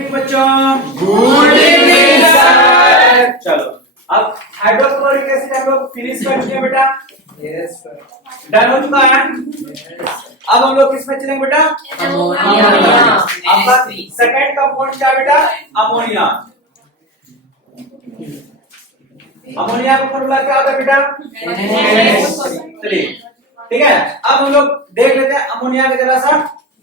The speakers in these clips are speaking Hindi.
इवनिंग बच्चों। Good evening sir. चलो अब हाइड्रोक्लोरिक एसिड हम लोग फिनिश कर चुके हैं बेटा। Yes sir. डन हो चुका है। अब हम लोग किस में चलेंगे बेटा? अमोनिया। आपका सेकंड कंपाउंड क्या बेटा? अमोनिया। अमोनिया का फॉर्मूला क्या होता है बेटा? NH3। ठीक है, अब हम लोग देख लेते हैं अमोनिया का जरा सा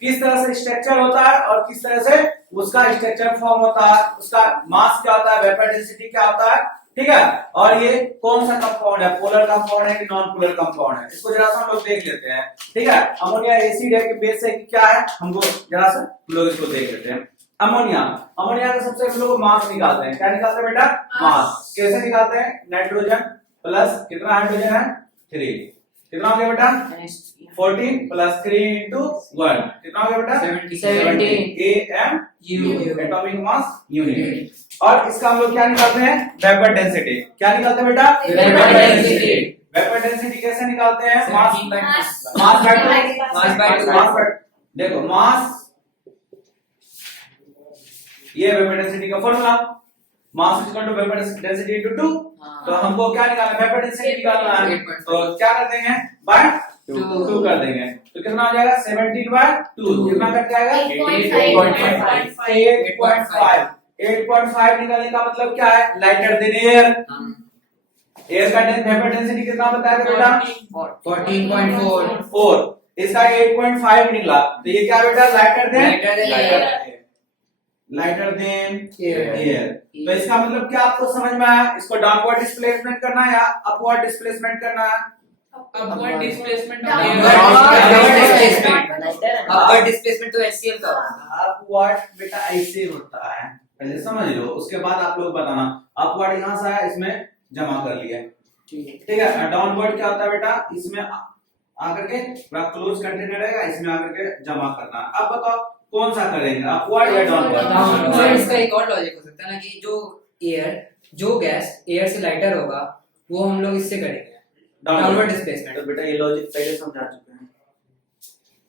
किस तरह से स्ट्रक्चर होता है और किस तरह से उसका स्ट्रक्चर फॉर्म होता है, उसका मास क्या होता है, वेपर डेंसिटी क्या होता है। ठीक है, और ये कौन सा कंपाउंड है, पोलर कंपाउंड है कि नॉन पोलर कंपाउंड है, इसको जरा सा हम लोग देख लेते हैं। ठीक है, अमोनिया एसिड है कि बेस है कि क्या है, हमको जरा सा लोग इसको देख लेते हैं। अमोनिया, अमोनिया का सबसे हम लोग मास निकालते हैं। क्या निकालते हैं बेटा? मास। कैसे निकालते हैं? नाइट्रोजन प्लस कितना हाइड्रोजन है? 3। कितना हो गया बेटा? 14 प्लस 3 into 1 कितना हो गया बेटा? 17 AMU एटॉमिक मास यूनिट। और इसका हम लोग क्या निकालते हैं? Vapour density. क्या निकालते हैं बेटा? Vapour density. वेपर डेंसिटी कैसे निकालते हैं? मास देखो मास, ये वेपर डेंसिटी का formula, mass is equal to vapour density into 2। तो हमको क्या निकालना है? वेपर डेंसिटी निकालना है। तो क्या कर देंगे? बाय 2 कर देंगे। तो कितना आ जाएगा? 17 बाय 2 कितना कट जाएगा? 8.5। 8.5 निकालने का मतलब क्या है? Lighter than air. एयर का वेपर डेंसिटी कितना बताया था बेटा? 14.4। इसका 8.5 निकला, तो ये क्या बेटा? Lighter than air. तो इसका मतलब क्या आपको समझ में आया? इसको डाउनवर्ड डिस्प्लेसमेंट करना है या अपवर्ड डिस्प्लेसमेंट करना है? अपवर्ड डिस्प्लेसमेंट तो HCl का अपवर्ड बेटा ऐसे होता है, पहले समझ लो, उसके बाद आप लोग बताना। अपवर्ड यहाँ से आया, इसमें जमा कर लिया। ठीक है, डाउनवर्ड क्या होता है बेटा? इसमें आकर के पूरा क्लोज कंटेनर रहेगा, इसमें आकर के जमा करना। अब बताओ कौन सा करेंगे, अपवर्ड या डाउनवर्ड? इसका एक और लॉजिक हो सकता है ना कि जो गैस एयर से लाइटर होगा वो हम लोग इससे करेंगे डाउनवर्ड डिस्प्लेसमेंट। तो बेटा ये लॉजिक पहले समझा चुके हैं,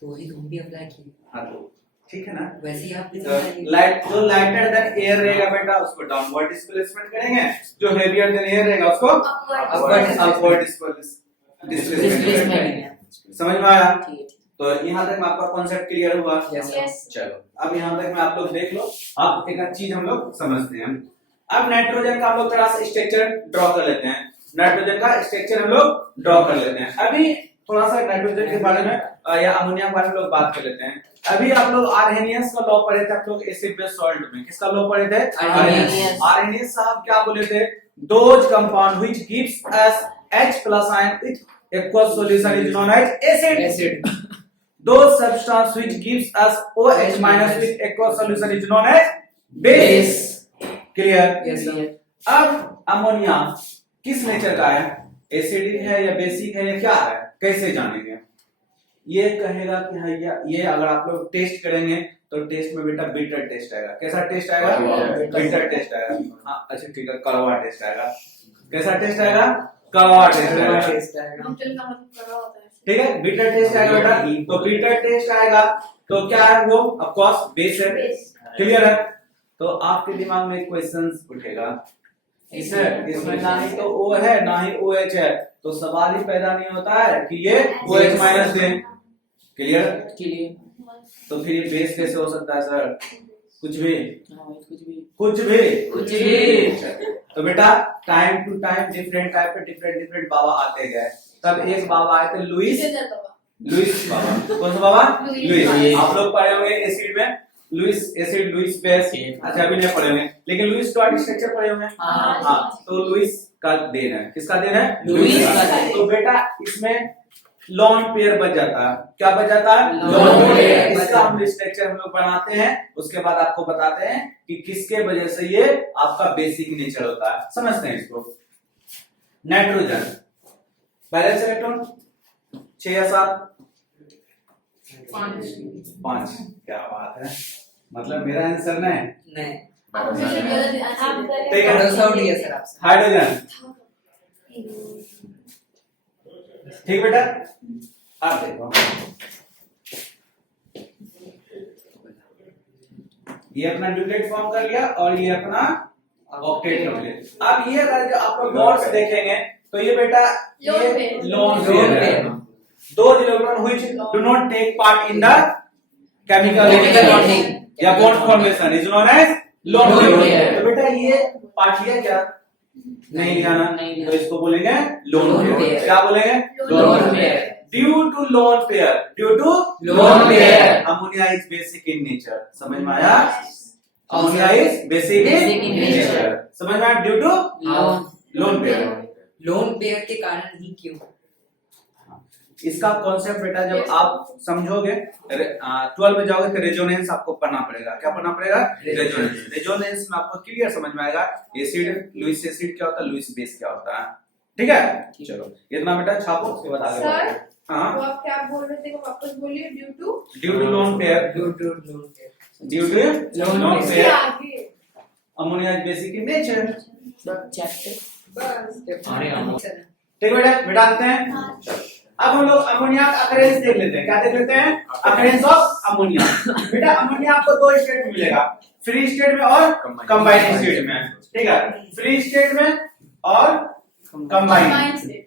तो वही हम भी अप्लाई किए। हाँ तो ठीक है ना। वैसे ही आप भी जो लाइटर देन एयर रहेगा बेटा उसको डाउनवर्ड डिस्प्लेसमेंट करेंगे, जो हेवियर देन एयर रहेगा उसको अपवर्ड डिस्प्लेसमेंट करेंगे। समझ में आया? तो यहाँ तक आपका कॉन्सेप्ट क्लियर हुआ? चलो अब यहाँ तक में आप लोग देख लो। अब एक चीज हम लोग समझते हैं। अब नाइट्रोजन का हम लोग थोड़ा सा स्ट्रक्चर ड्रॉ कर लेते हैं। नाइट्रोजन का स्ट्रक्चर हम लोग ड्रॉ कर लेते हैं। अभी थोड़ा सा नाइट्रोजन के बारे में या अमोनिया के बारे में लोग बात कर लेते हैं। अभी आप लोग आर्हेनियस का लॉ पढ़े थे, आप लोग एसिड बेस सॉल्ट में किसका लॉ पढ़े थे? आर्हेनियस साहब क्या बोले थे? Those compound which gives us H plus ion with aqueous solution is known as acid. Those substance which gives us OH minus with aqueous solution is known as base. Clear? Yes sir. अब अमोनिया किस नेचर का है? एसिडिक है या बेसिक है या क्या है? कैसे जानेंगे? ये कहेगा कि हाँ ये अगर आप लोग टेस्ट करेंगे तो टेस्ट में बेटा बिटर टेस्ट आएगा। कैसा टेस्ट आएगा? बिटर टेस्ट आएगा। हाँ अच्छा ठीक है, कड़वा टेस्ट आएगा। कैसा टेस्ट आएगा? कड़वा टेस्ट आएगा। ठीक है, बिटर टेस्ट आएगा बेटा। तो बिटर टेस्ट आएगा तो क्या है वो? ऑफ कोर्स बेस है। क्लियर है? तो आपके दिमाग में क्वेश्चंस उठेगा, इसमें ना ही तो O है ना ही OH है, तो सवाल ही पैदा नहीं होता है कि ये OH माइनस दे। क्लियर? तो फिर ये बेस कैसे हो सकता है सर? कुछ भी। तो बेटा time to time different type के डिफरेंट बाबा आते गए। तब एक बाबा आए थे लुइस बाबा। कौन सा बाबा? लुइस। आप लोग पढ़े होंगे एसिड में लुइस एसिड, लुइस बेस। अच्छा अभी नहीं पढ़े होंगे, लेकिन लुइस डॉट स्ट्रक्चर पढ़े होंगे। हाँ तो लुइस का देन है। किसका देन है? लुइस का। तो बेटा इसमें लॉन पेयर बच जाता है। क्या बच जाता है? Lone pair. इसका हम स्ट्रक्चर हम लोग बनाते हैं, उसके बाद आपको बताते हैं कि किसके वजह से ये आपका बेसिक नेचर होता है। समझते हैं इसको। नाइट्रोजन बैलेंस इलेक्ट्रॉन 6 या 7? 5। क्या बात है, मतलब मेरा आंसर नहीं। ठीक है, हाइड्रोजन। ठीक बेटा, आप देखो ये अपना ड्यूप्लेट फॉर्म कर लिया और ये अपना ऑक्टेट कर लिया। अब ये अगर जो आप लोग गौर से देखेंगे तो ये बेटा ये लोन पेयर है। दो electron which do not take part in the chemical bonding या bond formation is known as lone pair. तो बेटा ये पार्ट लिया क्या? नहीं लिया ना, तो इसको बोलेंगे लोन पेयर। क्या बोलेंगे? Lone pair. Due to lone pair, due to lone pair ammonia is basic in nature. समझ में आया? Ammonia is basic in nature. समझ में आया? Due to lone pair. Lone pair के कारण ही क्यों? इसका कॉन्सेप्ट बेटा जब आप समझोगे 12 में जाओगे तो रेजोनेंस आपको पढ़ना पड़ेगा। क्या पढ़ना पड़ेगा? रेजोनेंस। रेजोनेंस में आपको क्लियर समझ में आएगा एसिड लुईस एसिड क्या होता है, लुईस बेस क्या होता है। ठीक है, चलो इतना बेटा छापो, उसके बाद आगे बढ़ते हैं। हाँ तो आप क्या बोल रहे थे, वापस बोलिए। Due to lone pair, due to lone pair, due to lone इसके पेयर आगे ammonia is basic in nature. बस ठीक है बेटा, मिटाते हैं। अब हम लोग अमोनिया का अकरेंस देख लेते हैं। क्या देख लेते हैं? Occurrence of ammonia. बेटा अमोनिया आपको दो स्टेट में मिलेगा, फ्री स्टेट में और कंबाइंड स्टेट में। ठीक है, फ्री स्टेट में और कंबाइंड स्टेट।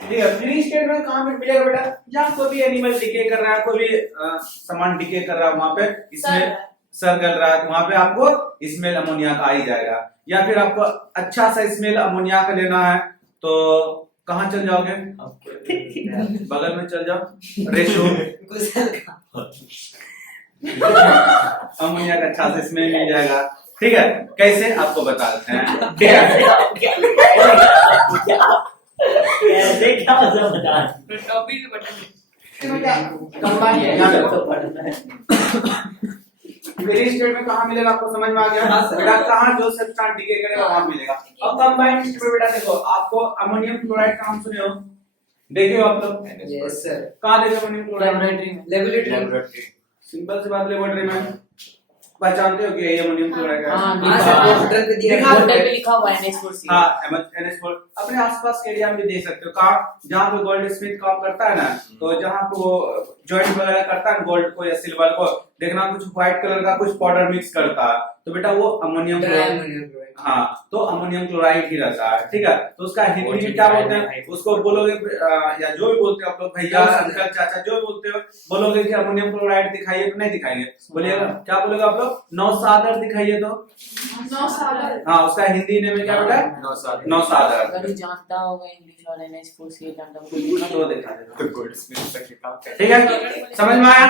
ठीक है, फ्री स्टेट में कहां पे मिलेगा बेटा? जहां कोई भी एनिमल डिके कर रहा है, कोई भी सामान डिके कर रहा है, वहां पे इसमें सर गल रहा है, वहां पे आपको स्मेल अमोनिया का आ ही जाएगा। या फिर आपको अच्छा सा स्मेल अमोनिया का लेना है तो कहाँ चल जाओगे? बगल में चल जाओ, रेशो अमोनिया का अच्छा सा स्मेल मिल जाएगा। ठीक है, कैसे आपको बता देते हैं। कैसे क्या बता फ्री स्टेट में कहाँ मिलेगा आपको समझ में आ गया? बेटा कहाँ जो सब्सटेंस डिके करेगा वहां मिलेगा। अब कंबाइंड स्टेट में बेटा देखो, आपको अमोनियम क्लोराइड का नाम सुने हो? देखे हो आप लोग? Yes sir. कहाँ देखे अमोनियम क्लोराइड? लेबोरेटरी। सिंपल सी बात, लेबोरेटरी में पहचानते हो कि ये अमोनियम क्लोराइड है। हां सर, पोस्टर पे दिया बोर्ड पे लिखा हुआ है NH4 हाँ NH4। अपने आसपास के एरिया में भी देख सकते हो, कहाँ जहाँ पे गोल्ड स्मिथ काम करता है ना, तो जहाँ पे वो जॉइंट वगैरह करता है गोल्ड को या सिल्वर को, देखना कुछ व्हाइट कलर का कुछ पाउडर मिक्स करता है, तो बेटा वो अमोनियम क्लोराइड। हाँ, तो अमोनियम क्लोराइड ही रहता है। ठीक है, तो उसका हिंदी में क्या बोलते हैं? उसको बोलोगे या जो भी बोलते हो आप लोग, भैया अंकल चाचा जो भी बोलते हो, बोलोगे कि अमोनियम क्लोराइड दिखाइए तो नहीं दिखाएंगे, बोलिएगा क्या बोलेगा आप लोग? नौसागर दिखाइए तो। नौसागर। हाँ, उसका हिंदी में क्या बेटा? नौसागर। अगर जानता होगा इंग्लिश और NH4 से जानता होगा तो दिखा देगा। ठीक है, समझ में आया?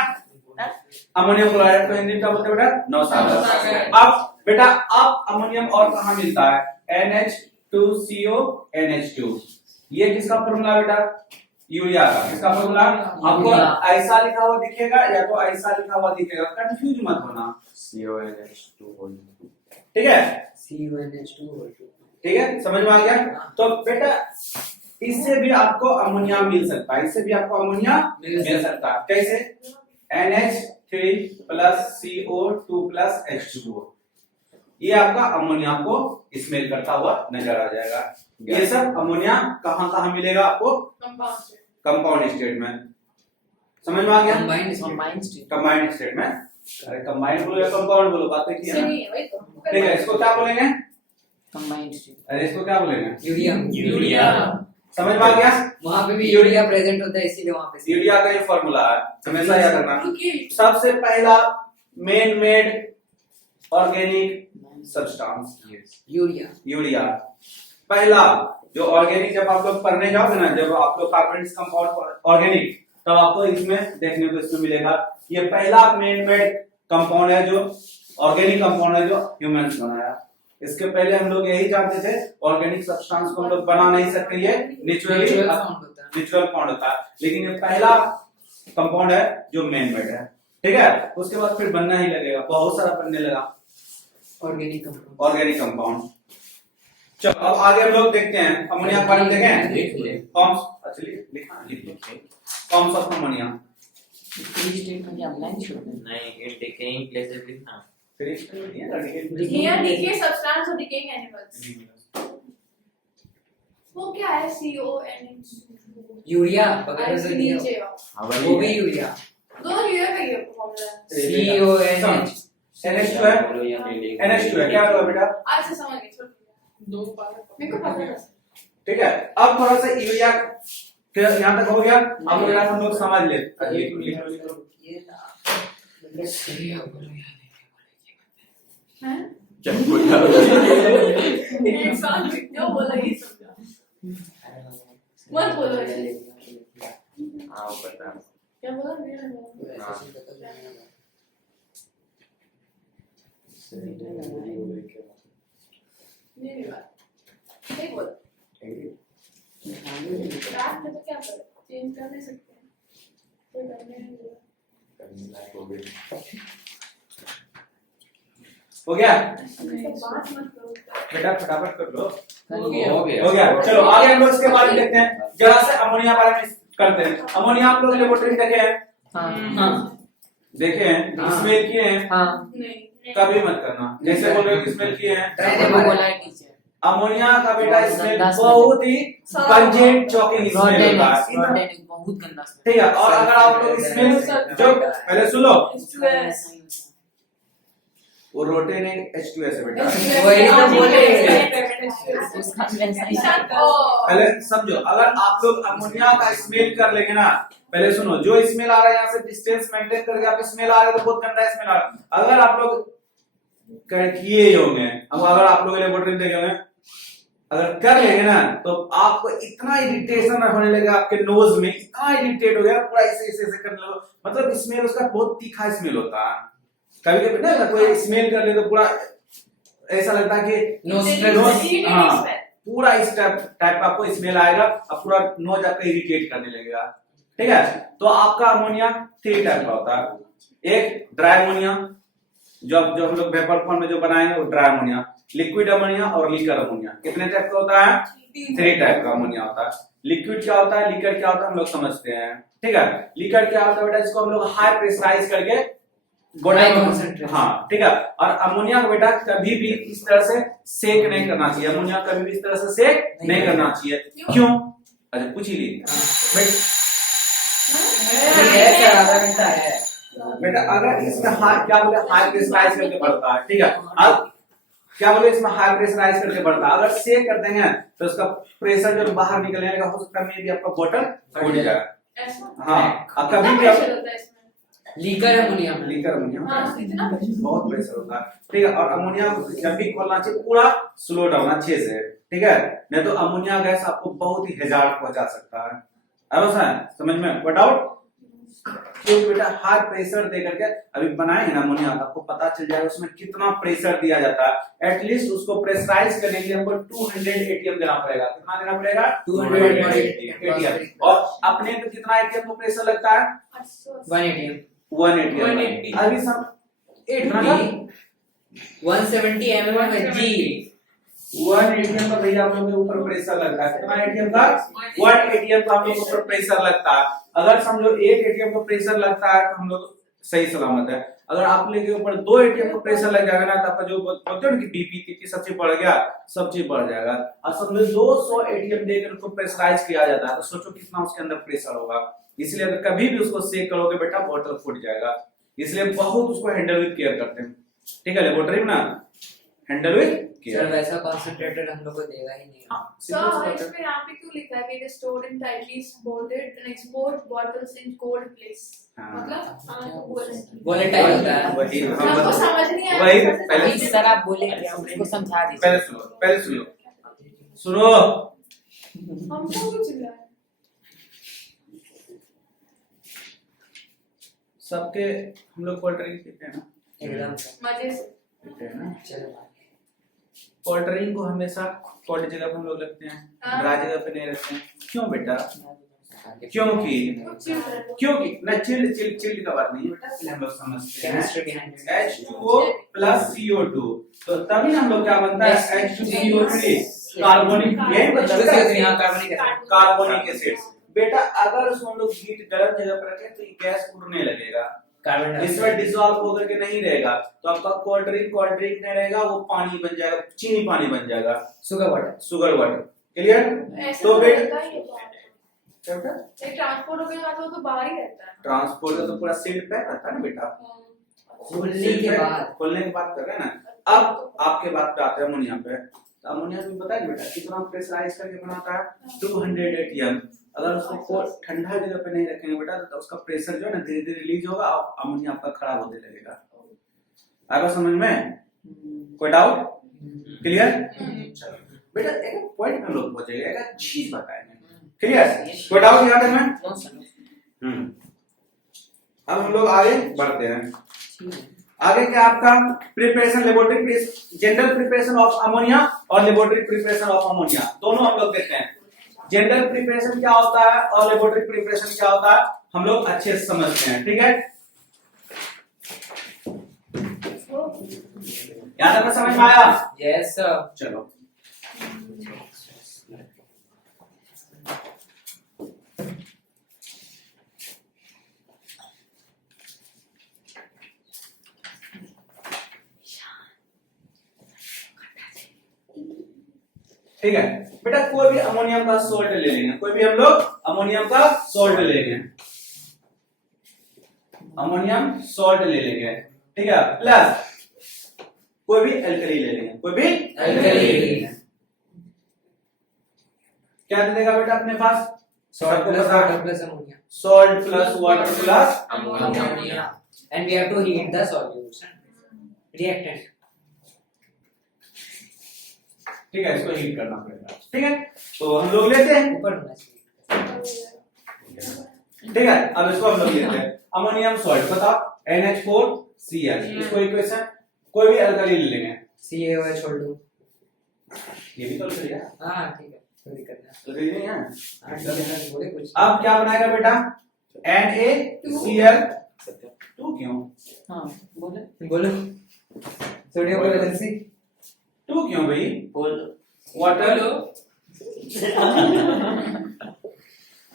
अमोनियम क्लोराइड को हिंदी में क्या बोलते हैं बेटा? नौसागर। अब बेटा अब अमोनियम और कहाँ मिलता है? NH2CO NH2। ये किसका फॉर्मूला बेटा? यूरिया का। किसका फॉर्मूला? आपको ऐसा लिखा हुआ दिखेगा या तो ऐसा लिखा हुआ दिखेगा, कंफ्यूज मत होना। CONH2। ठीक है, CONH2। ठीक है, समझ में आ गया? तो बेटा इससे भी आपको अमोनिया मिल सकता है, इससे भी आपको अमोनिया मिल सकता है। कैसे? NH3 plus CO2 plus H2O। ये आपका अमोनिया को स्मेल करता हुआ नजर आ जाएगा। ये सब अमोनिया कहाँ कहाँ मिलेगा आपको? कंपाउंड स्टेट में। समझ में आ गया? कंबाइंड स्टेट में। अरे कंबाइंड बोलो या कंपाउंड बोलो, बात देखिए ना। ठीक है, इसको क्या बोलेंगे? Combined state. अरे इसको क्या बोलेंगे? यूरिया। समझ में आ गया? वहां पे भी यूरिया प्रेजेंट होता है, इसीलिए वहां पे यूरिया का ये फॉर्मूला है, हमेशा याद रखना। सबसे पहला main made organic substance urea. पहला जो ऑर्गेनिक, जब आप लोग पढ़ने जाओगे ना, जब आप लोग कार्बोनिक कंपाउंड ऑर्गेनिक, तब आपको इसमें देखने को इसमें मिलेगा ये पहला मेन मेड कंपाउंड है, जो ऑर्गेनिक कंपाउंड है जो ह्यूमंस बनाया। इसके पहले हम लोग यही जानते थे ऑर्गेनिक सब्सटेंस को हम लोग बना नहीं सकते, ये नेचुरल फाउंड होता है, लेकिन ये पहला कंपाउंड है जो मेन मेड है। ठीक है, उसके बाद फिर बनना ही लगेगा, बहुत सारा बनने लगा ऑर्गेनिक कंपाउंड। चलो अब आगे हम लोग देखते हैं अमोनिया के बारे में। देखें फॉर्म्स, एक्चुअली लिखा forms of ammonia. Free state में क्या ब्लैंक छोड़ देना? नहीं, ये डिकेइंग प्लेसेस लिखना। Here decay substance or decaying animals. वो क्या है? CONH? यूरिया पकड़ तो दिया, वो भी यूरिया। दोनों यूए का ही फॉर्मूला है। CONH NH2 है, NH2 है, क्या होगा बेटा? आज से समझ गए, छोड़ दो पावर मेरे को पता था। ठीक है, अब थोड़ा सा यूरिया यहाँ तक हो गया। अब अगर हम लोग समझ ले हैं? क्या बोला? एक साल में क्या बोला ये समझा। मत बोलो ऐसे। हाँ बता। क्या बोला मेरा बोला। हाँ। मेरी बात नहीं बोला। रात में तो क्या करें, चेंज कर नहीं सकते हैं, कोई करने नहीं बोला। हो गया तो बात मत करो। बेटा, फटाफट कर लो। हो गया। हो गया, चलो आगे हम लोग इसके बारे में देखते हैं। जरा से अमोनिया बारे में करते हैं। अमोनिया आप लोग लेबोरेटरी में देखे हैं? हाँ देखे हैं, हाँ। स्मेल किए हैं? हाँ नहीं कभी मत करना, जैसे बोल रहे हो कि स्मेल किए हैं। मैंने बोला है टीचर। अमोनिया का बेटा स्मेल गंदा smell। बहुत ही पंजेंट चॉकिंग स्मेल होता है। Rotten, बहुत गंदा smell। ठीक है, और अगर आप लोग स्मेल जो पहले सुनो, वो रोटेन H2S है बेटा। वही तो बोले। उसका वैसा ही पहले समझो, अगर आप लोग अमोनिया का स्मेल कर लेंगे ना, पहले सुनो, जो स्मेल आ रहा है यहाँ से डिस्टेंस मेंटेन करके आप स्मेल आ रहा है तो बहुत गंदा स्मेल आ रहा है। अगर आप लोग किए ही होंगे, अब अगर आप लोग लेबोरेटरी में देखे होंगे, अगर कर लेंगे ना तो आपको इतना इरिटेशन होने लगेगा आपके नोज में, इतना इरिटेट हो गया पूरा ऐसे करने लगो। मतलब स्मेल उसका बहुत तीखा स्मेल होता है। कभी कभी ना कोई स्मेल कर ले तो पूरा ऐसा लगता है कि नोज हाँ, पूरा इस टाइप का आपको स्मेल आएगा और पूरा नोज आपका इरिटेट करने लगेगा। ठीक है, तो आपका अमोनिया 3 टाइप का होता है। एक ड्राई अमोनिया, जो हम लोग वेपर फॉर्म में जो बनाएंगे वो ड्राई अमोनिया, लिक्विड अमोनिया और लिकर अमोनिया। कितने टाइप का होता है? 3 टाइप का अमोनिया होता है। लिक्विड क्या होता है, लिकर क्या होता है, हम लोग समझते हैं। ठीक है, लिकर क्या होता है बेटा, इसको हम लोग हाई प्रेशराइज करके हाँ ठीक है। और अमोनिया को बेटा कभी भी इस तरह से सेक नहीं करना चाहिए। अमोनिया कभी भी इस तरह से सेक नहीं करना चाहिए। क्यों? अच्छा पूछ ही ली आधा घंटा है। बेटा। अगर इसमें क्या बोले हाई प्रेशराइज करके बढ़ता है। ठीक है, अब क्या बोले इसमें हाई प्रेशराइज करके बढ़ता है। अगर सेक कर देंगे तो उसका प्रेशर जो बाहर निकलने का हो सकता है, आपका बोतल फूट जाएगा। हाँ, कभी भी लीकर अमोनिया में लीकर अमोनिया इतना बहुत प्रेशर होता है। ठीक है, और अमोनिया जब भी खोलना चाहिए पूरा स्लो डाउन अच्छे से। ठीक है, नहीं तो अमोनिया गैस आपको बहुत ही हैजार्ड पहुंचा सकता है। समझ में? कोई डाउट? क्योंकि बेटा हाई प्रेशर दे करके अभी बनाएंगे ना अमोनिया, आपको पता चल जाएगा उसमें कितना प्रेशर दिया जाता है। एटलीस्ट उसको प्रेशराइज करने के लिए हमको 200 एटीएम देना पड़ेगा। कितना देना पड़ेगा? 200 एटीएम। और अपने पे कितना एटीएम को प्रेशर लगता है? 1 एटीएम 180। अभी सब 170 mm जी 1 एटीएम का भैया आप लोगों के ऊपर प्रेशर लगता है। कितना एटीएम का? 1 एटीएम का हम लोग ऊपर प्रेशर लगता है। अगर समझो 1 एटीएम का प्रेशर लगता है तो हम लोग सही सलामत है। अगर आप लोग के ऊपर 2 एटीएम का प्रेशर लग जाएगा ना तो आपका जो बोलते हो ना कि बीपी तीपी सब चीज बढ़ गया, सब चीज बढ़ जाएगा। और समझो 200 एटीएम देकर उसको प्रेशराइज किया जाता है तो सोचो कितना उसके अंदर प्रेशर होगा। इसलिए अगर कभी भी उसको सेक करोगे बेटा बोतल फूट जाएगा। इसलिए बहुत उसको हैंडल विद केयर करते हैं। ठीक है, लेबोरेटरी में ना हैंडल विद सर केयर। वैसा कंसंट्रेटेड हम लोग को देगा ही नहीं। हाँ, सर इसमें यहाँ पे क्यों लिखा है कि it is stored in tightly molded and export bottles in cold place? हाँ। मतलब वोलेटाइल होता है। वही हमको समझ नहीं आया। वही पहले अभी सर आप बोले क्या उसको समझा दीजिए। पहले सुनो हमको कुछ चिल्ला है। सबके हम लोग कोल्ड ड्रिंक पीते हैं ना, एकदम मजे से पीते हैं ना। चलो कोल्ड ड्रिंक को हमेशा कोल्ड जगह पे हम लोग रखते हैं, हाँ। ड्राई जगह पे नहीं रखते हैं। क्यों बेटा? क्योंकि कुछ चिल रहा है। क्योंकि ना चिल का बात नहीं है बेटा, पहले हम लोग समझते हैं केमिस्ट्री के H2O plus CO2 तो तभी हम लोग क्या बनता है H2CO3 कार्बोनिक, यही मतलब यहाँ कार्बनिक एसिड कार्बोनिक एसिड। बेटा अगर उसको हम लोग हीट गर्म जगह पर रखें तो ये गैस उड़ने लगेगा, कार्बन इसमें डाइऑक्साइड डिसॉल्व होकर के नहीं रहेगा तो आपका कोल्ड ड्रिंक नहीं रहेगा, वो पानी बन जाएगा, चीनी पानी बन जाएगा, sugar water sugar water. Clear? ऐसे तो बेटा होता ही है। क्या बेटा? एक ट्रांसपोर्ट हो गया तो वो तो बाहर ही रहता है। ट्रांसपोर्ट का तो पूरा सील पैक रहता है ना बेटा। खोलने के बाद खोलने की बात कर रहे हैं ना। अब आपके बात पे आते हैं अमोनिया पे। तो अमोनिया भी पता है बेटा कितना प्रेशराइज करके बनाता है 200 atm। अगर उसको ठंडा जगह पे नहीं रखेंगे बेटा तो उसका प्रेशर जो है ना धीरे धीरे रिलीज होगा और अमोनिया आपका खराब होने लगेगा। आगे समझ में कोई डाउट? क्लियर? चलो बेटा एक पॉइंट में लोग पहुंचेंगे, एक चीज बताएंगे। क्लियर? कोई डाउट यहाँ तक में? No sir. अब हम लोग आगे बढ़ते हैं। आगे क्या आपका preparation laboratory general preparation of ammonia और लेबोरेटरी प्रिपरेशन ऑफ अमोनिया दोनों हम लोग देखते हैं। जनरल प्रिपरेशन क्या होता है और लेबोरेटरी प्रिपरेशन क्या होता है हम लोग अच्छे से समझते हैं। ठीक है, यहां तक समझ में आया? Yes sir. चलो ठीक है बेटा, कोई भी अमोनियम का सॉल्ट ले लेंगे, कोई भी हम लोग अमोनियम का सॉल्ट ले लेंगे, अमोनियम सॉल्ट ले लेंगे। ठीक है, प्लस कोई भी एल्कली ले लेंगे, कोई भी एल्कली क्या दे देगा बेटा अपने पास? Salt plus water plus ammonia. Salt plus water plus ammonia and we have to heat the solution reactant. ठीक है, इसको हीट करना पड़ेगा। ठीक है, तो हम लोग लेते हैं। ऊपर होना चाहिए। ठीक है, अब इसको हम लोग लेते हैं अमोनियम सॉल्ट। बताओ NH4Cl, इसको इक्वेशन कोई भी अल्कली ले लेंगे, CaOH छोड़ दो। ये भी तो अल्कली है। हां ठीक है, कोई दिक्कत नहीं। अल्कली नहीं है। हां ठीक है, बोले कुछ। अब क्या बनाएगा बेटा? NaCl 2 क्यों? हाँ बोले बोलो सोडियम वैलेंसी 2 क्यों भाई? बोल वाटर।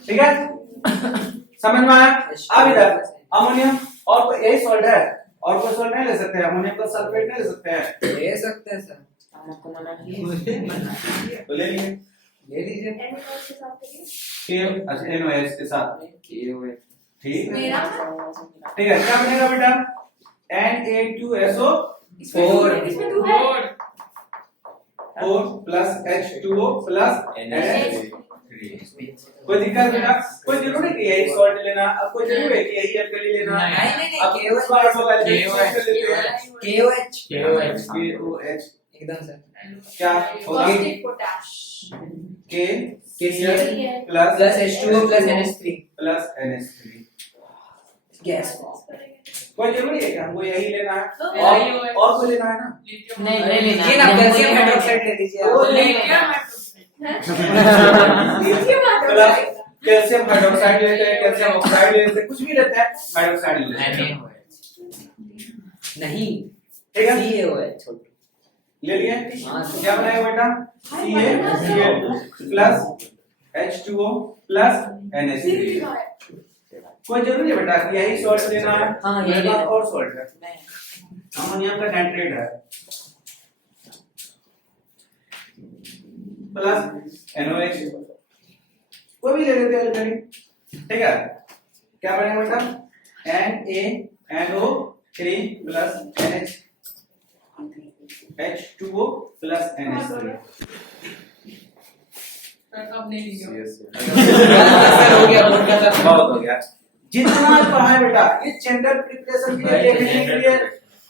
ठीक है, समझ में आया? अब इधर अमोनियम और कोई यही सॉल्ट है और कोई सॉल्ट नहीं ले सकते हैं, अमोनियम का सल्फेट नहीं ले सकते हैं, ले सकते हैं सर। आपको मना किया। मुझे मना किया। तो ले लिए। ले लीजिए। NaOH के साथ करिए। ठीक, अच्छा NOH के साथ। ठीक है, मेरा ठीक है, क्या बनेगा बेटा? Na2SO इसमें 2 है। 4 प्लस H2O प्लस NH3। कोई दिक्कत बेटा? कोई जरूरी नहीं है यही सॉल्ट लेना, अब कोई जरूरी है कि यही अल्कली लेना? नहीं, अब KOH इस बार होगा KOH KOH एकदम सर। क्या होगी? Positive potash KCl plus plus H2O plus NH3 plus NH3। Gas. कोई जरूरी है कि हमको यही लेना है तो और कोई लेना है ना? नहीं नहीं लेना। ये ना कैल्शियम हाइड्रोक्साइड ले लीजिए। वो आप। प्लस कैल्शियम हाइड्रोक्साइड लेते हैं, कैल्शियम ऑक्साइड लेते हैं, कुछ भी लेते हैं, हाइड्रोक्साइड लेते हैं। नहीं ठीक है, CaOH छोड़ दो। ले लिए। हाँ, क्या बनाएगा बेटा? CaCl plus H2O plus NH3। कोई जरूरी है बेटा कि यही सॉल्ट लेना है? हाँ, मेरे यही पास लेना। और सॉल्ट है, अमोनियम का नाइट्रेट है प्लस NOH, कोई भी ले लेते हैं अल्कली। ठीक है, क्या बनेगा बेटा? NaNO3 plus NH H2O plus NH3। हो गया बहुत हो गया। जितना पढ़ा बेटा ये जनरल प्रिपरेशन के लिए देखने के लिए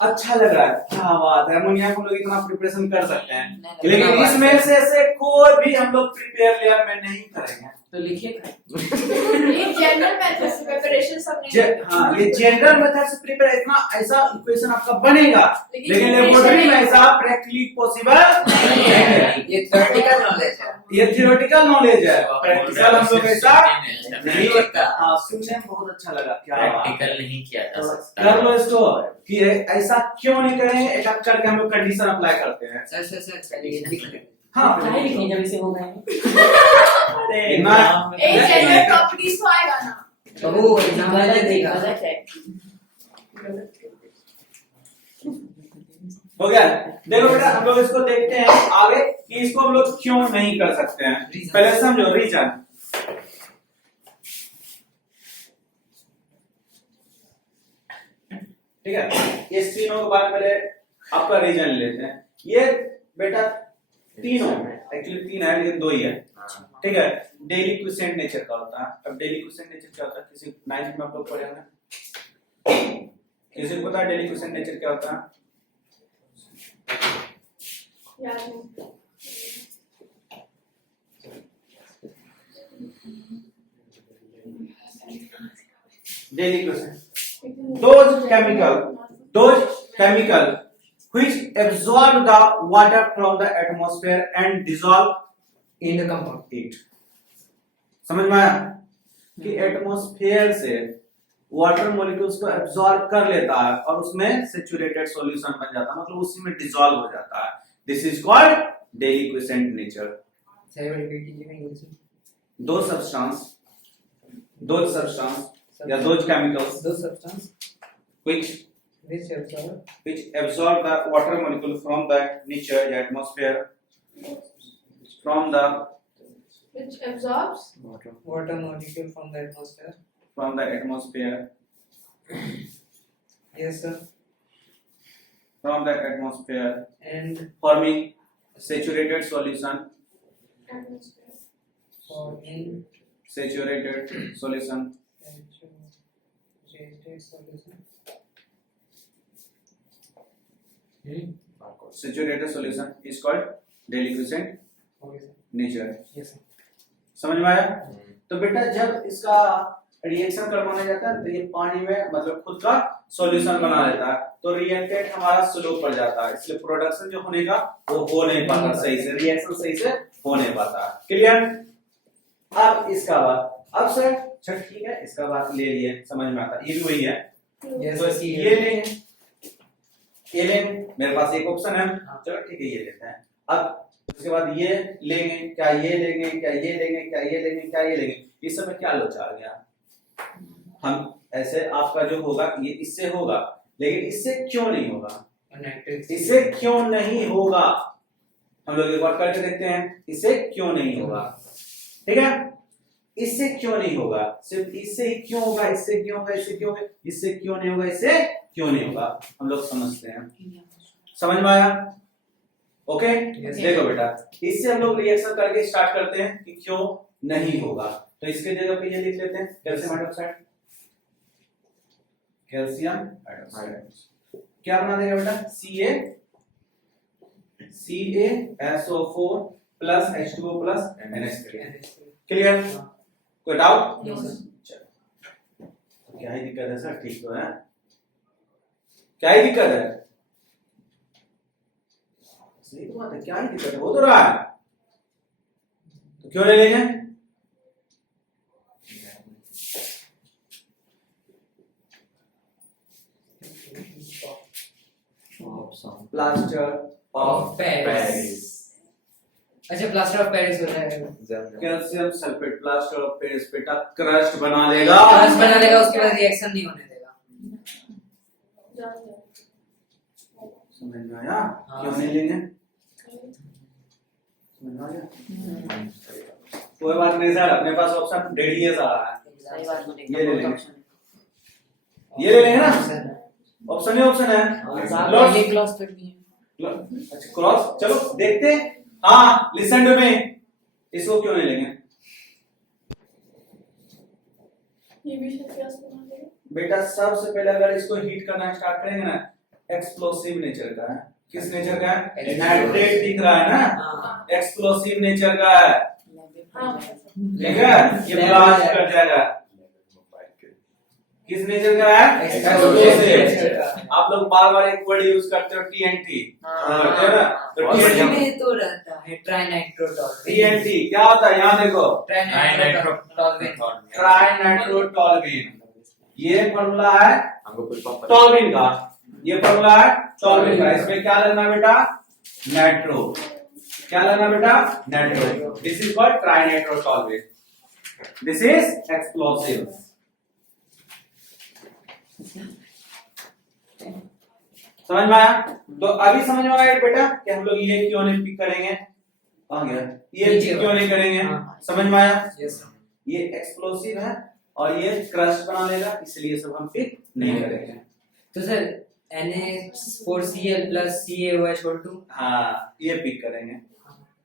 अच्छा लग रहा है। क्या बात है, अमोनिया को हम लोग इतना प्रिपरेशन कर सकते हैं, लेकिन इसमें से कोई भी हम लोग प्रिपेयर लेयर में नहीं करेंगे। तो लिखिए। ये जनरल मेथड से प्रिपरेशन सब नहीं हाँ, ये जनरल मेथड से प्रिपेयर इतना ऐसा इक्वेशन आपका बनेगा, लेकिन लेकिन लेबोरेटरी में ऐसा प्रैक्टिकली पॉसिबल नहीं है। ये थ्योरेटिकल नॉलेज है। ये थियोरेटिकल नॉलेज है, प्रैक्टिकल हम लोग ऐसा नहीं होता। हाँ, सुनने में बहुत अच्छा लगा। क्या प्रैक्टिकल नहीं किया जा सकता। कर लो इसको कि ऐसा क्यों नहीं करेंगे, एक एक करके हम लोग कंडीशन अप्लाई करते हैं। सर चलिए लिख लें। हाँ, काहे लिखें जब इसे हो गए? ए जनरल प्रॉपर्टीज तो आएगा ना। तो वो एग्जाम वाले देगा। गलत है। हो गया। देखो बेटा हम लोग इसको देखते हैं आगे कि इसको हम लोग क्यों नहीं कर सकते हैं। पहले समझो रीजन। ठीक है। ये तीनों के बाद पहले आपका रीजन लेते हैं। ये बेटा तीनों एक्चुअली तीन है लेकिन दो ही है, ठीक है। डेली क्विसेंट नेचर का होता है। अब डेली क्विसेंट नेचर क्या होता है, किसी 9th में आप लोग पढ़े होंगे, किसी को पता है डेली क्विसेंट नेचर क्या होता है? याद नहीं। Daily question, those chemical which absorb the water from the atmosphere and dissolve in the compound। it। समझ में आया कि एटमॉस्फेयर से वाटर मॉलिक्यूल्स को एब्जॉर्ब कर लेता है और उसमें सैचुरेटेड सॉल्यूशन बन जाता है, मतलब उसी में डिसॉल्व हो जाता है। This is called daily quiescent nature. दो सब्सटेंस या those chemicals those substance which absorb the water molecule from the nature या atmosphere from the Which absorbs water molecule from the atmosphere। Yes sir। from the atmosphere and forming saturated solution atmosphere. forming saturated solution saturated solution saturated solution is called daily quiescent okay sir। nature। yes sir। समझ में आया? तो बेटा जब इसका रिएक्शन करवाना जाता है तो ये पानी में मतलब खुद का सॉल्यूशन बना लेता है, तो रिएक्टेंट हमारा स्लो पड़ जाता है, इसलिए प्रोडक्शन जो होने का वो हो नहीं पाता सही से, रिएक्शन सही से हो नहीं पाता। क्लियर? अब इसका बाद अब सर चल ठीक है, इसका बात ले लिए, समझ में आता, ये भी वही है। yes तो sir। ये लेंगे, ये लेंगे, मेरे पास एक ऑप्शन है, चलो ठीक है ये लेते हैं। अब उसके बाद ये लेंगे, क्या ये लेंगे, क्या ये लेंगे, क्या ये लेंगे, क्या ये लेंगे, इस समय क्या लोचा आ गया? हम ऐसे आपका जो होगा ये इससे होगा, लेकिन इससे क्यों नहीं होगा? इससे क्यों नहीं होगा हम लोग एक बार करके देखते हैं, इससे क्यों नहीं होगा, ठीक है। इससे क्यों नहीं होगा, सिर्फ इससे ही क्यों होगा, इससे क्यों होगा, इससे क्यों होगा, इससे क्यों नहीं होगा, इससे क्यों नहीं होगा, हम लोग समझते हैं। समझ में आया? Okay Yes. देखो बेटा, इससे हम लोग रिएक्शन करके स्टार्ट करते हैं कि क्यों नहीं होगा। तो इसके जगह पे ये लिख लेते हैं कैल्शियम हाइड्रोक्साइड, कैल्शियम हाइड्रोक्साइड क्या बना देगा बेटा? CaSO4 plus H2O plus NH3। Clear? कोई डाउट? चलो क्या ही दिक्कत है सर? ठीक तो है, क्या ही दिक्कत है? सही तो बात है, क्या ही दिक्कत है, हो तो रहा है, तो क्यों ले लेंगे? Plaster of Paris. अच्छा प्लास्टर ऑफ पेरिस होता है, calcium sulphate plaster of Paris बेटा क्रस्ट बना देगा, क्रस्ट बना देगा, उसके बाद रिएक्शन नहीं होने देगा। समझ में आया? हाँ। क्यों नहीं लेंगे? समझ में आया? कोई बात नहीं सर, अपने पास ऑप्शन रेडी है सारा, सही बात बोले, ये ले लेंगे, ये ले लेंगे ना, ऑप्शन ही ऑप्शन है। साहब ये क्लास तक भी है। अच्छा क्रॉस, चलो देखते हैं। हाँ लिसन टू मी, इसको क्यों नहीं लेंगे? ये भी शायद गैस बना देगा। बेटा सबसे पहले अगर इसको हीट करना स्टार्ट करेंगे ना, एक्सप्लोसिव नेचर का है। किस नेचर का है? नाइट्रेट दिख रहा है ना, एक्सप्लोसिव नेचर का है, हाँ ठीक है, ये ब्लास्ट कर जाएगा। किस नेचर का है? एक्सप्लोसिव। आप लोग बार बार एक वर्ड यूज करते हो TNT, करते हो ना, तो उसमें तो रहता है ट्राइनाइट्रोटॉल्वेन। TNT क्या होता है? यहाँ देखो, ट्राइनाइट्रोटॉल्वेन, ट्राइनाइट्रोटॉल्वेन, ये फॉर्मूला है टॉल्वेन का, ये फॉर्मूला है टॉल्वेन का। इसमें क्या लगना बेटा? नाइट्रो। क्या लगना बेटा? Nitro. This is called trinitrotoluene, this is explosive. समझ में आया? तो अभी समझ में आया बेटा कि हम लोग ये क्यों नहीं पिक करेंगे, आ गया, ये क्यों नहीं करेंगे, समझ में आया? यस ये एक्सप्लोसिव है और ये क्रस्ट बना लेगा, इसलिए सब हम पिक नहीं करेंगे। तो sir NH4Cl plus CaOH equal to हाँ ये पिक करेंगे,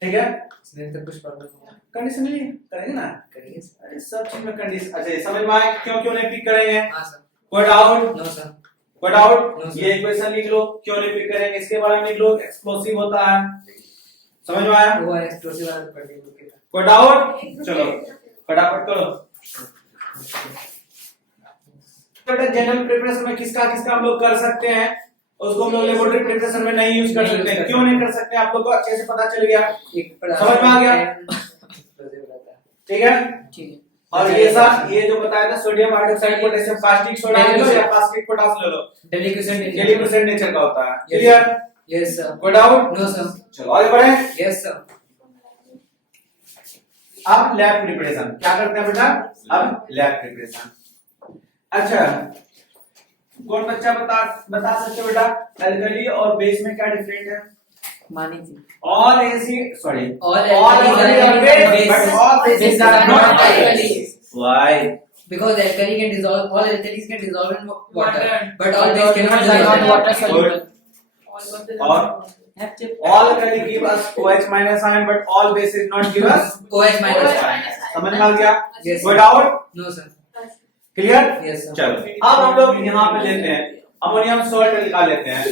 ठीक है। इसमें तो कुछ प्रॉब्लम नहीं कंडीशनली करेंगे ना, करिए सर। अरे सब चीज में कंडीशन। अच्छा ये समझ में आया क्यों क्यों नहीं पिक करेंगे? हाँ सर। कोई डाउट? No sir. कोई डाउट? No, sir. ये इक्वेशन लिख लो, क्यों नहीं पिक करेंगे इसके बारे में लिख लो। एक्सप्लोसिव होता है, समझ में आया? वो एक्सप्लोसिव वाला पढ़ लीजिए। कोई डाउट? चलो फटाफट करो। जनरल प्रिपरेशन में किसका किसका हम लोग कर सकते हैं, उसको हम लोग लेबोरेटरी प्रिपरेशन में नहीं यूज कर नहीं सकते। use कर क्यों नहीं कर सकते? आप लोग को अच्छे से पता चल गया, एक पढ़ा समझ में आ गया? ठीक है। ठीक है। और ये साथ ये जो बताया था sodium hydroxide potassium caustic soda ले लो या कास्टिक पोटाश ले लो, डेलिक्वेशन नेचर का होता है। क्लियर? Yes sir. कोई डाउट? No sir. चलो आगे बढ़े। Yes sir. अब लैब प्रिपरेशन क्या करते हैं बेटा? अब लैब प्रिपरेशन। अच्छा कौन बच्चा बता सकते हो बेटा अल्कली और बेस में क्या डिफरेंट है? मानी थी। All acid, sorry. All alkali are base, but all bases are not alkalis. Why? Because alkali can dissolve, all alkalis can dissolve in water, Water. but all base cannot They are not dissolve. water soluble. Or all alkali give us OH minus ion, but all bases not give us. OH minus. समझ में आ गया? Yes. कोई doubt? No sir. Clear? Yes sir. चलो अब हम लोग यहाँ पे लेते हैं अमोनियम सॉल्ट निकाल लेते हैं।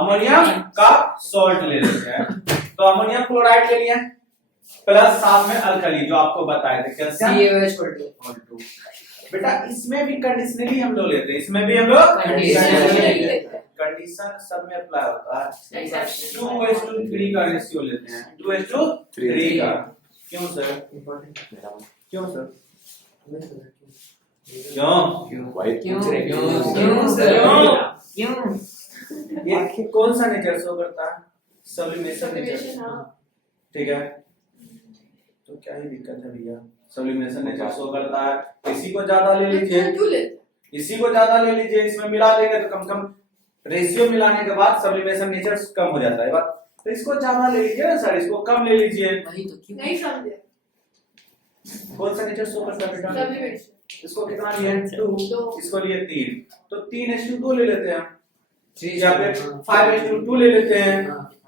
अमोनियम का सॉल्ट ले लेते हैं, तो अमोनियम क्लोराइड ले लिया प्लस साथ में अल्कली जो आपको बताए थे कैल्शियम CaOH equal to बेटा इसमें भी कंडीशनली हम लोग लेते हैं, इसमें भी हम लोग Conditionally कंडीशन सब में अप्लाई होता है। Exception. 2:3 का रेशियो लेते हैं, 2:3 का। क्यों सर? क्यों सर? क्यों क्यों सर? क्यों? ये कौन सा नेचर शो करता है? सब्लिमेशन नेचर, ठीक है। तो क्या ही दिक्कत है भैया, सब्लिमेशन नेचर शो करता है। इसी को ज्यादा ले लीजिए, इसी को ज्यादा ले लीजिए, इसमें मिला देंगे तो कम कम रेशियो मिलाने के बाद सब्लिमेशन नेचर कम हो जाता है बात। तो इसको ज्यादा ले लीजिए ना सर, इसको कम ले लीजिए। वही तो क्यों? नहीं समझे। कौन सा नेचर शो करता है बेटा? सब्लिमेशन। इसको कितना लिए? 2, दो। इसको लिए 3, तो 3:2 ले लेते हैं Three या फिर 5:2 ले लेते हैं।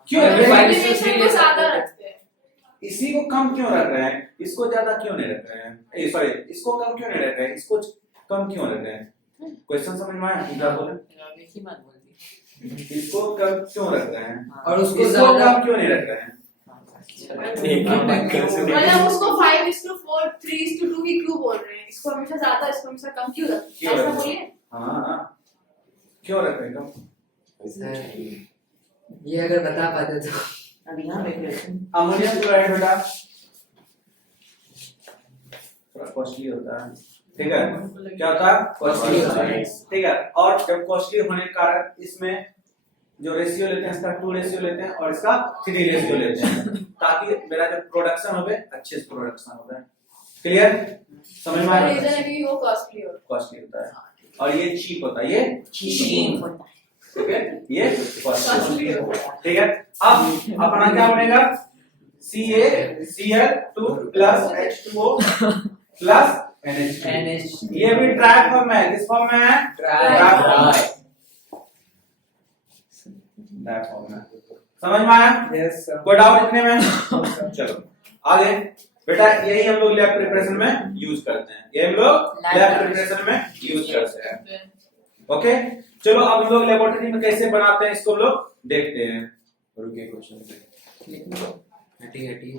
क्यों? Five is to sublimation three को ज्यादा रखते हैं। इसी को कम क्यों रख रहे हैं, इसको ज्यादा क्यों नहीं रख रहे हैं? सॉरी इसको कम क्यों नहीं रख रहे हैं, इसको कम क्यों रख रहे हैं? क्वेश्चन समझ में आया क्या बोले? एक ही बात बोल दी। इसको कम क्यों रख रहे हैं और उसको इसको ज्यादा कम क्यों नहीं रख रहे हैं? मतलब उसको 5:4 3:2 की क्यों बोल रहे हैं? इसको हमेशा ज्यादा, इसको हमेशा कम क्यों रखते क्यों हैं? ऐसा रखते हैं? बोलिए। हाँ क्यों रख रहे हैं कम? सर ये अगर बता पाते तो अभी यहाँ देख लेते हैं। अमोनियम क्लोराइड बेटा थोड़ा कॉस्टली होता है, ठीक है। क्या होता है? कॉस्टली होता है, ठीक है। और जब कॉस्टली होने के कारण इसमें जो रेशियो लेते हैं इसका 2 रेशियो लेते हैं और इसका 3 रेशियो लेते हैं, ताकि मेरा जो प्रोडक्शन हो अच्छे से प्रोडक्शन हो। क्लियर? समझ में आया? रीजन है कि वो कॉस्टली होता कॉस्टली होता है और ये चीप होता है, ये चीप होता है। ठीक है, ये कॉस्टली होता है, ठीक है। अब अपना क्या बनेगा? CaCl2 plus H2O plus NH। ये भी ट्राई फॉर्म में है, किस फॉर्म में है? ट्राई फॉर्म में। समझ में आया? Yes sir. कोई डाउट इतने में? चलो आगे बेटा, यही हम लोग लैब प्रिपरेशन में यूज करते हैं, ये हम लोग लैब प्रिपरेशन में यूज करते हैं। ओके चलो अब हम लोग लेबोरेटरी में कैसे बनाते हैं इसको हम लोग देखते हैं। रुकिए क्वेश्चन हटी हटी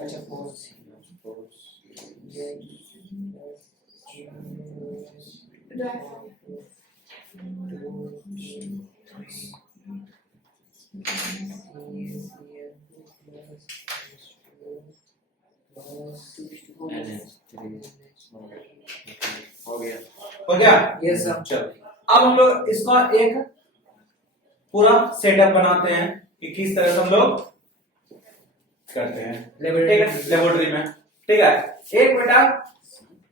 अच्छा हो गया? Yes sir. चलो अब हम लोग इसका एक पूरा सेटअप बनाते हैं कि किस तरह से हम लोग करते हैं, ठीक है, लेबोरेटरी में। ठीक है, एक बेटा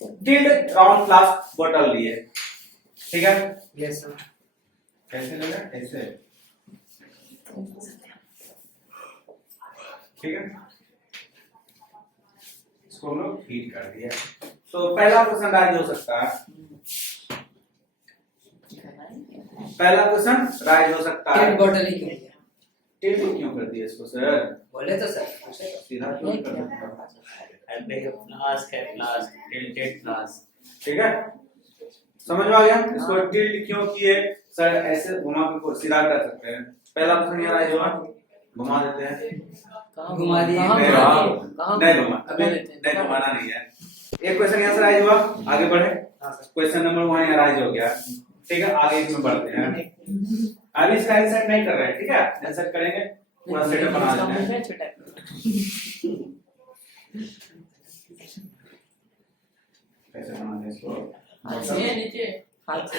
टिल्ड राउंड फ्लास्क बोतल लिए, ठीक है। Yes sir. कैसे लेगा? ऐसे, ठीक है। इसको हम लोग हीट कर दिया। तो पहला क्वेश्चन राइज हो सकता है पहला क्वेश्चन राइज हो सकता है। टिल्ट बॉटल ही क्यों किया? टिल्ट क्यों कर दिया इसको सर? बोले तो सर पूछे तो। सीधा क्यों कर दिया? फ्लास्क है, फ्लास्क, टिल्टेड फ्लास्क। ठीक है, समझ में आ गया? इसको टिल्ट क्यों किए सर? ऐसे घुमा के सीधा कर सकते हैं। पहला क्वेश्चन ये राइज हुआ, घुमा देते हैं। घुमा दिए। नहीं घुमा, अभी नहीं घुमाना नहीं है। एक क्वेश्चन यहाँ से राइज हुआ, आगे बढ़े। क्वेश्चन नंबर 1 यहाँ राइज हो गया, ठीक है। आगे इसमें बढ़ते हैं। अभी इसका इंसर्ट नहीं कर रहे हैं, ठीक है। इंसर्ट करेंगे, पूरा सेटअप बना लेते हैं। कैसे बनाते हैं इसको? नीचे हाथ से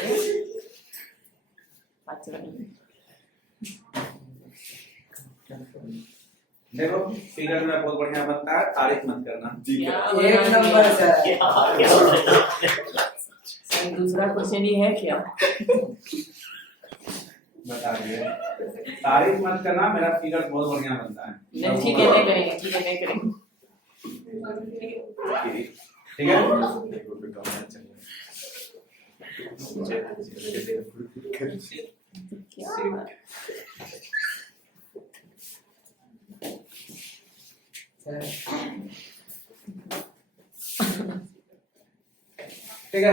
देखो फिगर में बहुत बढ़िया बनता है, तारीफ मत करना। एक नंबर सर। सर दूसरा क्वेश्चन ही है क्या? बता दिए, तारीफ मत करना, मेरा फिगर बहुत बढ़िया बनता है। नहीं ठीक है, नहीं करेंगे, ठीक है, नहीं करेंगे। ठीक है, ठीक है।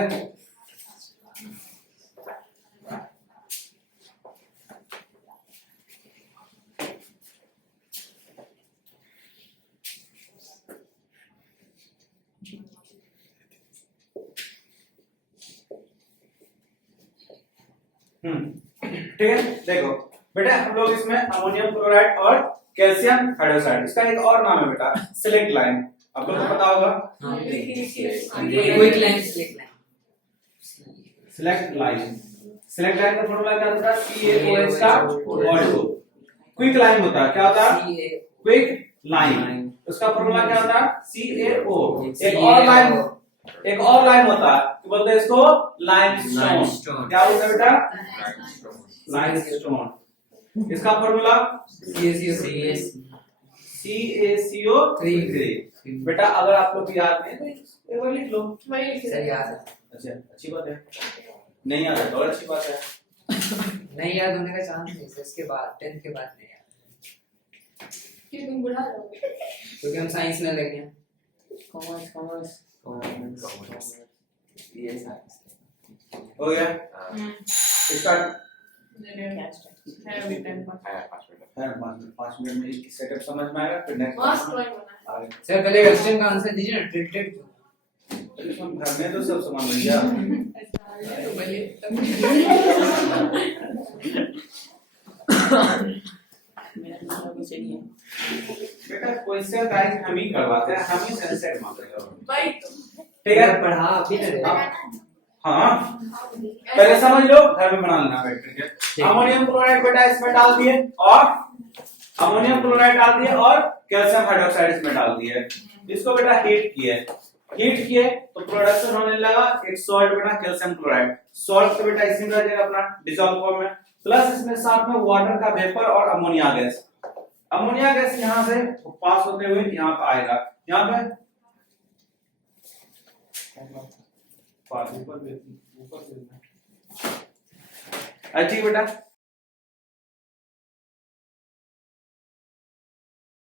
ठीक है, देखो बेटा, हम लोग इसमें अमोनियम क्लोराइड और कैल्शियम हाइड्रोक्साइड, इसका एक और नाम है बेटा सिलेक्ट लाइन। आप लोग को पता होगा quick line select line. Select line. Select line का फॉर्मूला क्या होता है? CaOH का O2। क्विक लाइन होता है, क्या होता है? Quick line. उसका फॉर्मूला क्या होता है? CaO। एक और लाइन होता है, तो बोलते हैं इसको लाइमस्टोन। क्या होता है बेटा? लाइमस्टोन। इसका फॉर्मूला CaCO3। बेटा अगर आप लोग याद नहीं तो एक बार लिख लो। सर याद है। अच्छा, अच्छी बात है। नहीं याद है तो और अच्छी बात है। नहीं याद होने का चांस नहीं है, इसके बाद 10th के बाद नहीं याद, क्यों तुम बुढ़ा हो? क्योंकि हम साइंस में लगे हैं। कॉमर्स ये साइंस हो गया? स्टार्ट। है अभी 10 मिनट। 5 मिनट में एक सेटअप समझ में आएगा, फिर नेक्स्ट मस्त ड्राइंग बना है। सर पहले क्वेश्चन का आंसर दीजिए ना, टिल्टेड क्यों? घर में तो सब सामान मिल गया। तो पहले मेरा दूसरा क्वेश्चन ही है। बेटा क्वेश्चन राइज हम ही करवाते हैं, हम ही सेट मांगेंगे। भाई ठीक है, पढ़ा अभी ना। हाँ पहले समझ लो, घर में बना लेना बैठ करके। अमोनियम क्लोराइड बेटा इसमें डाल दिए, और अमोनियम क्लोराइड डाल दिए, और कैल्शियम हाइड्रोक्साइड इसमें डाल दिए। इसको बेटा हीट किए तो प्रोडक्शन होने लगा एक सॉल्ट बेटा कैल्शियम क्लोराइड। सॉल्ट तो बेटा इसी में रह जाएगा अपना डिसॉल्व फॉर्म में, प्लस इसमें साथ में वाटर का वेपर और अमोनिया गैस। अमोनिया गैस यहाँ से पास होते हुए यहाँ पे आएगा, यहाँ पे ऊपर ठीक बेटा।